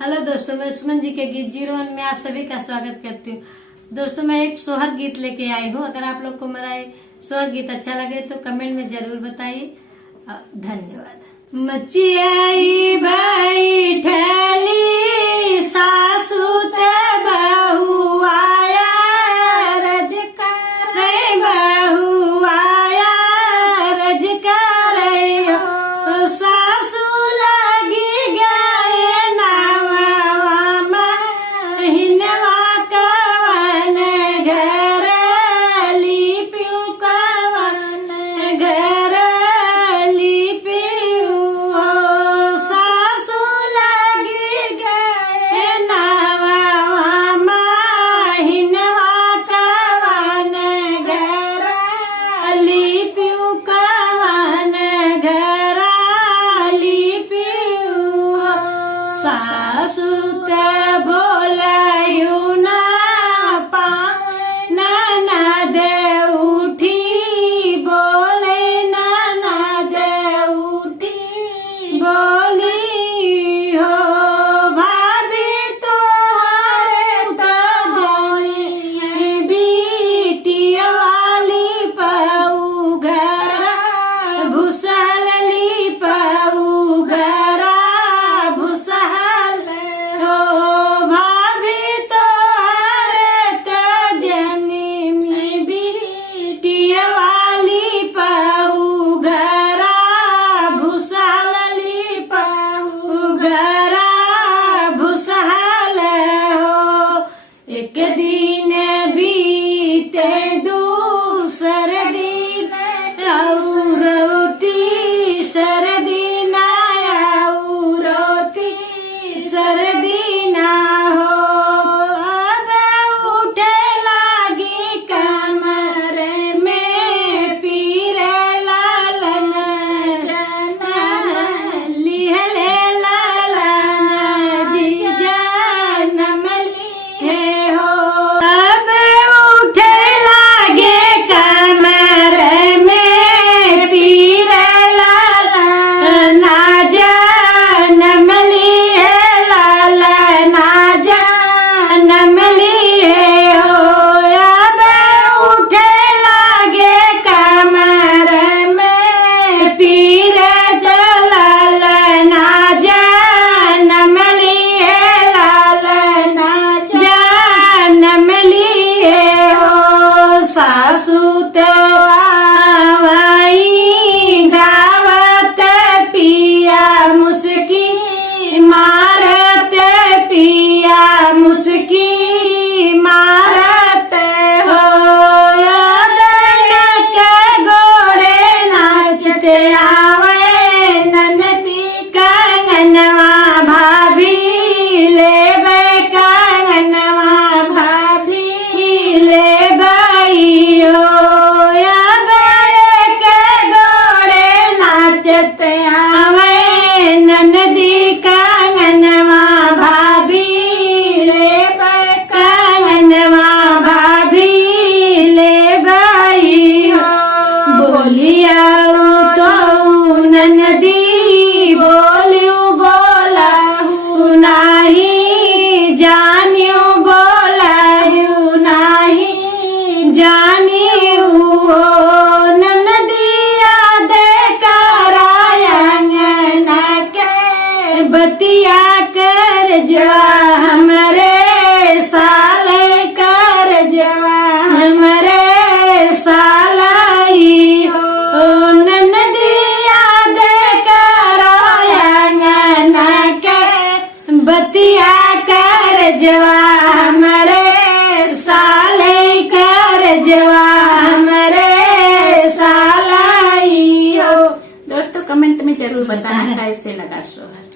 Hello दोस्तों, मैं सुमन जी के गीत 01 में आप सभी का स्वागत करती हूँ। दोस्तों, मैं एक सोहर गीत लेके आई हूँ। अगर आप लोग को मेरा ये सोहर गीत अच्छा लगे तो कमेंट में जरूर बताइए। धन्यवाद। मचियाई भाई ठेली सासू ते बहू आया रजकार बहू आया रजकार सासू लगी गए नावा हिनवा कवन घर लिप्यू कवन घर लिप्यू सासू लगी गए नावा हिनवा कवन घर लिप्यू कवन घर लिप्यू सासू ते बोलायू ना पावे ननद उठी बोले ननद उठी बोली हो भाभी तोहरे तो जानी बीटी वाली पाऊ घर भूसली पाऊ घर भूसल हो भाभी तोहरे तो जानी बीटी वाली पाऊ घर भूसली पाऊ घर भूसल हो एक दिन बीते दूसर दिन और तीसर दिन और तीसर दिन हो अब उठे लागी कमर में पीर लालन जनम लिहले लालन जी जनम लिए हो अब उठे लागे कमर में पीर लालन जनम लिए लालन जनम लिए हो अब उठे लागे कमर में पीर लालन जनम लिए लालन जनम लिए हो सासू तो आवाई गावत पिया मुस्की मारत पिया मुस्की मारत हो के गोड़े नाचते आवे ननदी कंगनवा भाभी लेबे कंगनवा भाभी लेबई हो के गोड़े नाचते आवे ननदी कंगनवा भाभी लेबे कंगनवा भाभी लेबई हो बोलिया तो ननदी बोलियो बोलाहू नाही जानियो बोलाहू नाही जानियो ननदिया दे करायंग न के बतिया कर जवा हमरे साले कर जवा हमरे सालाई हो ननदिया दे करायंग न के बतिया कर जवा हमरे साले कर जवा हमरे सालाई हो। दोस्तों, कमेंट में जरूर बताना कैसे लगा सोहर।